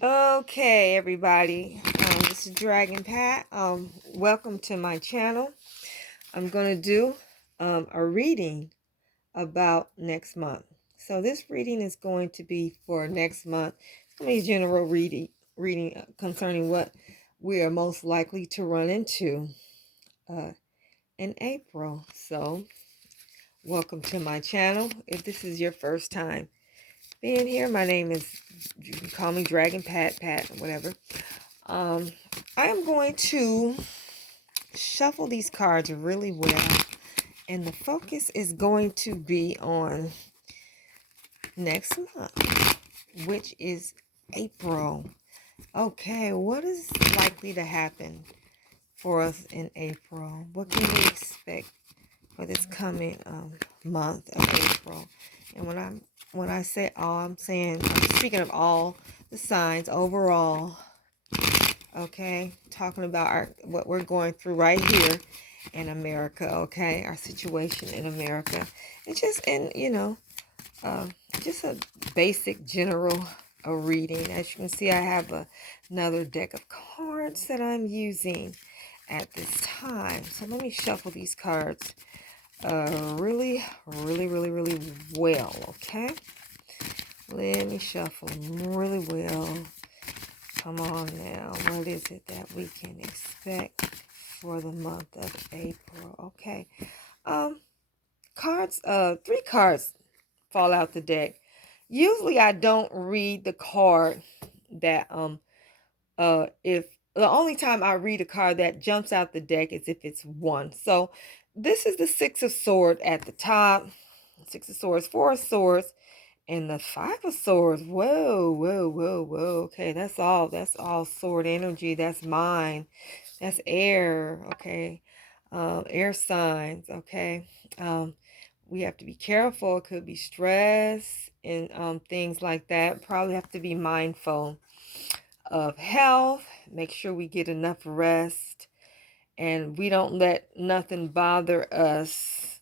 Okay, everybody. This is Dragon Pat. Welcome to my channel. I'm gonna do a reading about next month. So this reading is going to be for next month. It's gonna be a general reading concerning what we are most likely to run into uh, in April. So welcome to my channel. If this is your first time being here, my name is, you can call me Dragon Pat, whatever. Um, I am going to shuffle these cards really well, and the focus is going to be on next month, which is April. Okay, what is likely to happen for us in April? What can we expect for this coming month of April? And when I say all, I'm speaking of all the signs overall. Okay, talking about what we're going through right here in America. Okay, our situation in America. It's just uh, just a basic general reading. As you can see, I have another deck of cards that I'm using at this time. So let me shuffle these cards really well. Okay, let me shuffle them really well. Come on now, what is it that we can expect for the month of April? Okay. Um, three cards fall out the deck. Usually I don't read the card that if the only time I read a card that jumps out the deck is if it's one. So this is the Six of Swords at the top. Six of Swords, Four of Swords, and the Five of Swords. Whoa. Okay, that's all. That's all sword energy. That's mine. That's air. Okay. Air signs. Okay. We have to be careful. It could be stress and things like that. Probably have to be mindful of health. Make sure we get enough rest and we don't let nothing bother us.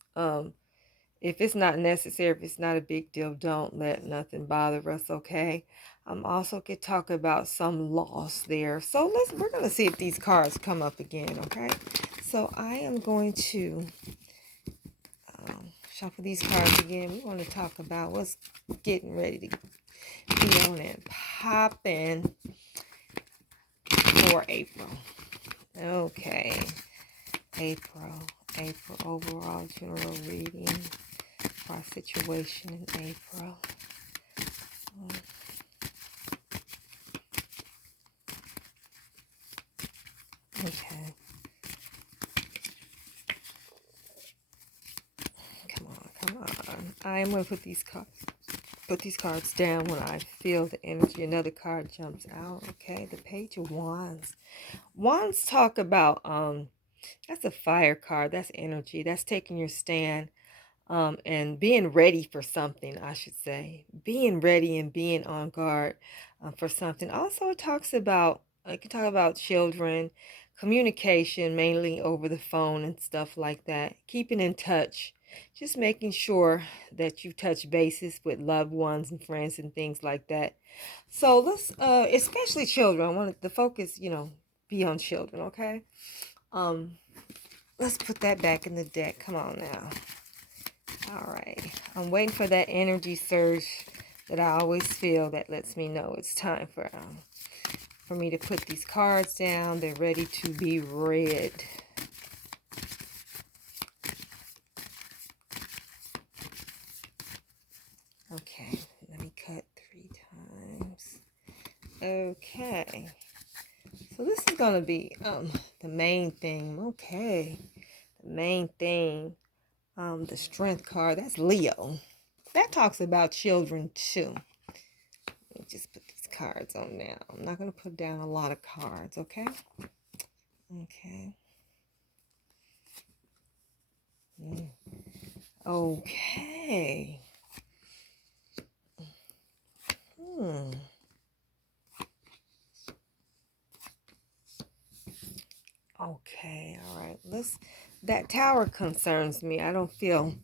If it's not necessary, if it's not a big deal, don't let nothing bother us, okay? Also could talk about some loss there. So we're gonna see if these cards come up again, okay? So I am going to shuffle these cards again. We want to talk about what's getting ready to be on and popping for April. Okay, April overall general reading for our situation in April. Okay. Come on. I am going to put these cards down when I feel the energy. Another card jumps out. Okay, the Page of Wands. Wands talk about that's a fire card. That's energy. That's taking your stand. And being ready for something, I should say. Being ready and being on guard for something. Also, it talks about, I can talk about children, communication, mainly over the phone and stuff like that. Keeping in touch, just making sure that you touch bases with loved ones and friends and things like that. So let's, especially children, I want the focus, be on children, okay? Um, let's put that back in the deck. Come on now. All right, I'm waiting for that energy surge that I always feel that lets me know it's time for me to put these cards down. They're ready to be read. Okay, let me cut 3 times. Okay, so this is gonna be the main thing. Okay, the main thing. The Strength card. That's Leo. That talks about children too. Let me just put these cards on now. I'm not going to put down a lot of cards, okay? Okay. Okay. Hmm. Okay, all right. That tower concerns me. I don't feel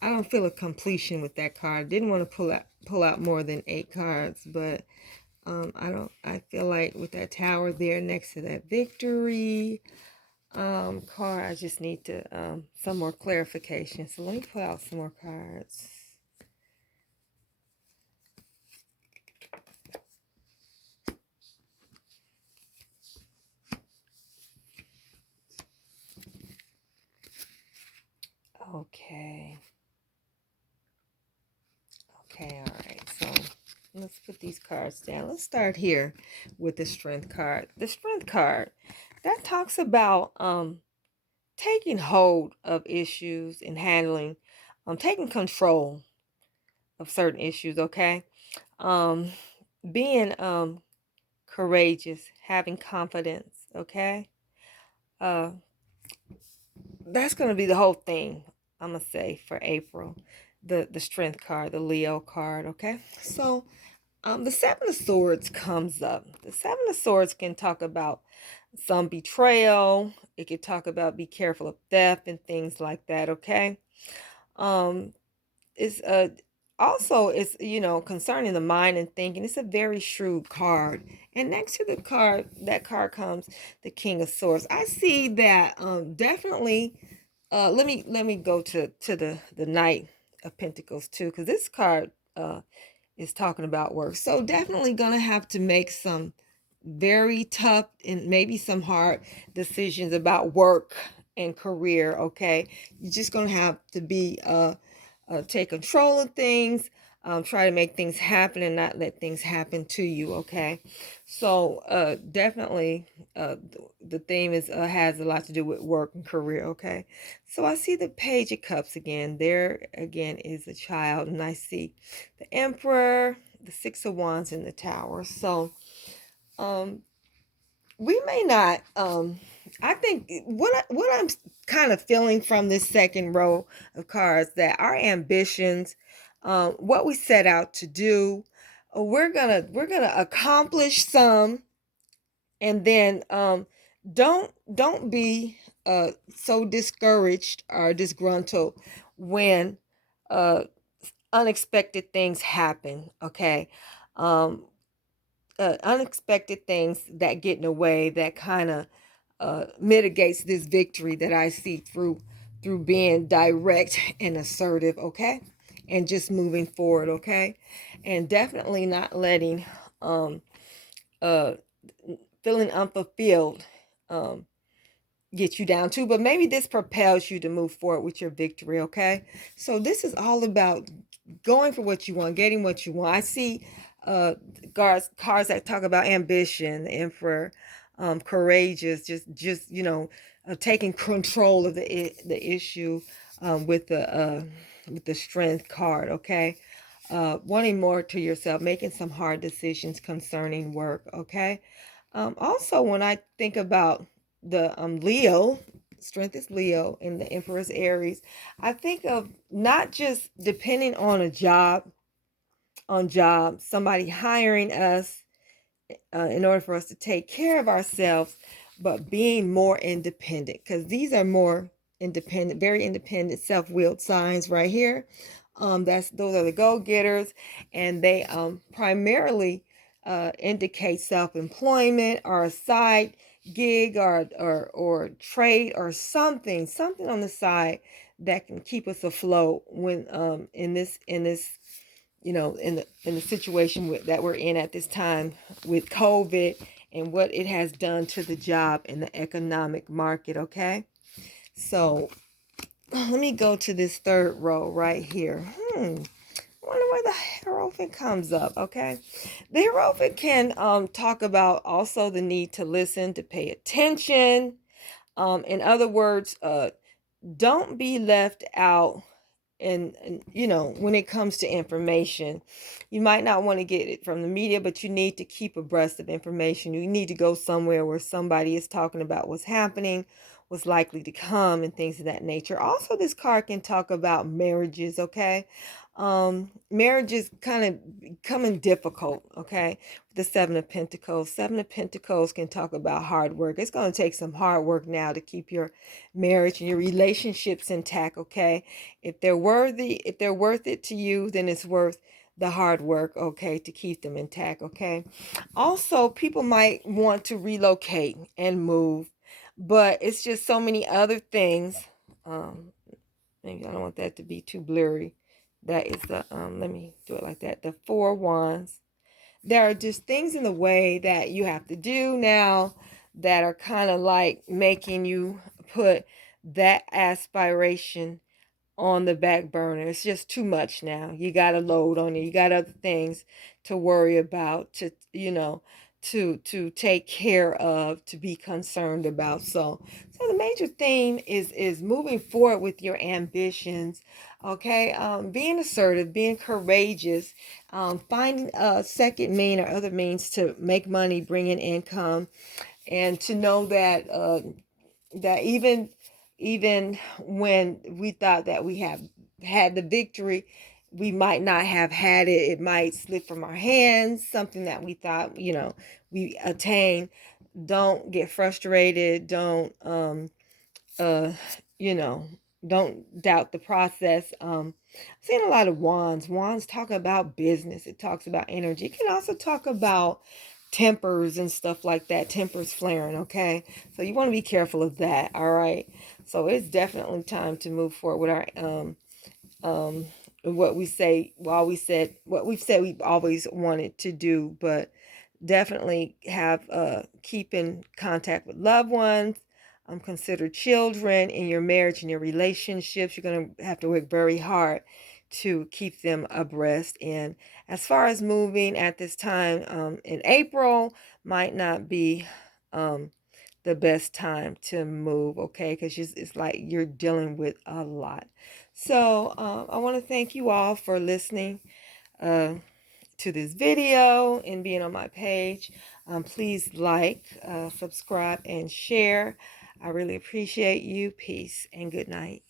a completion with that card. Didn't want to pull out more than 8 cards, but I feel like with that tower there next to that victory card, I just need to some more clarification. So let me pull out some more cards. Okay. Okay, all right. So let's put these cards down. Let's start here with the strength card. The strength card, that talks about taking hold of issues and handling, taking control of certain issues, okay? Um, being courageous, having confidence, okay? Uh, that's gonna be the whole thing, I'm gonna say, for April. The strength card, the Leo card, okay? So the Seven of Swords comes up. The Seven of Swords can talk about some betrayal. It can talk about be careful of theft and things like that, okay? Um, it's also it's concerning the mind and thinking. It's a very shrewd card. And next to the card, that card comes the King of Swords. I see that definitely let me go to the Knight of Pentacles too, because this card is talking about work. So definitely gonna have to make some very tough and maybe some hard decisions about work and career. Okay, you're just gonna have to be take control of things, try to make things happen and not let things happen to you. Okay, so definitely the theme is has a lot to do with work and career. Okay, so I see the Page of Cups again. There again is a child, and I see the Emperor, the Six of Wands, and the Tower. So um we may not I think what I'm kind of feeling from this second row of cards, that our ambitions, what we set out to do, we're gonna accomplish some, and then don't be so discouraged or disgruntled when uh unexpected things happen. Okay, um unexpected things that get in the way, that kind of mitigates this victory that I see through being direct and assertive, okay, and just moving forward, okay, and definitely not letting uh feeling unfulfilled um get you down too. But maybe this propels you to move forward with your victory, okay? So this is all about going for what you want, getting what you want. I see cards that talk about ambition, the Emperor, courageous, just taking control of the issue, with the Strength card, okay? Wanting more to yourself, making some hard decisions concerning work, okay? Also, when I think about the Leo, Strength is Leo, and the Emperor is Aries, I think of not just depending on a job, somebody hiring us in order for us to take care of ourselves, but being more independent, because these are more independent, very independent, self-willed signs right here. Those are the go-getters, and they primarily indicate self-employment or a side gig or trade or something on the side that can keep us afloat when in this in the situation that we're in at this time with COVID and what it has done to the job and the economic market. Okay, so let me go to this third row right here. I wonder where the Hierophant comes up. Okay, the Hierophant can talk about also the need to listen, to pay attention. In other words, don't be left out. And when it comes to information, you might not want to get it from the media, but you need to keep abreast of information. You need to go somewhere where somebody is talking about what's happening, what's likely to come, and things of that nature. Also, this card can talk about marriages. Okay, marriages kind of becoming difficult. Okay, the Seven of Pentacles can talk about hard work. It's going to take some hard work now to keep your marriage and your relationships intact. Okay, if they're worth it to you, then it's worth the hard work, okay, to keep them intact, okay? Also, people might want to relocate and move, but it's just so many other things. Um, Maybe I don't want that to be too blurry. That is the, let me do it like that. The Four Wands. There are just things in the way that you have to do now that are kind of like making you put that aspiration on the back burner. It's just too much now. You got to load on it. You got other things to worry about, to, to take care of, to be concerned about. So the major theme is moving forward with your ambitions. Okay, being assertive, being courageous, finding a second mean or other means to make money, bring in income, and to know that that even when we thought that we have had the victory, we might not have had it. It might slip from our hands, something that we thought, we attained. Don't get frustrated. Don't uh you know don't doubt the process. I've seen a lot of wands talk about business. It talks about energy. It can also talk about tempers and stuff like that, tempers flaring. Okay, so you want to be careful of that. All right, so it's definitely time to move forward with our um what we say, well, we said what we've said we've always wanted to do, but definitely have keep in contact with loved ones. Consider children in your marriage and your relationships. You're going to have to work very hard to keep them abreast. And as far as moving at this time, in April might not be the best time to move, okay? Because it's like you're dealing with a lot. So I want to thank you all for listening uh, to this video and being on my page. Please like, subscribe, and share. I really appreciate you. Peace and good night.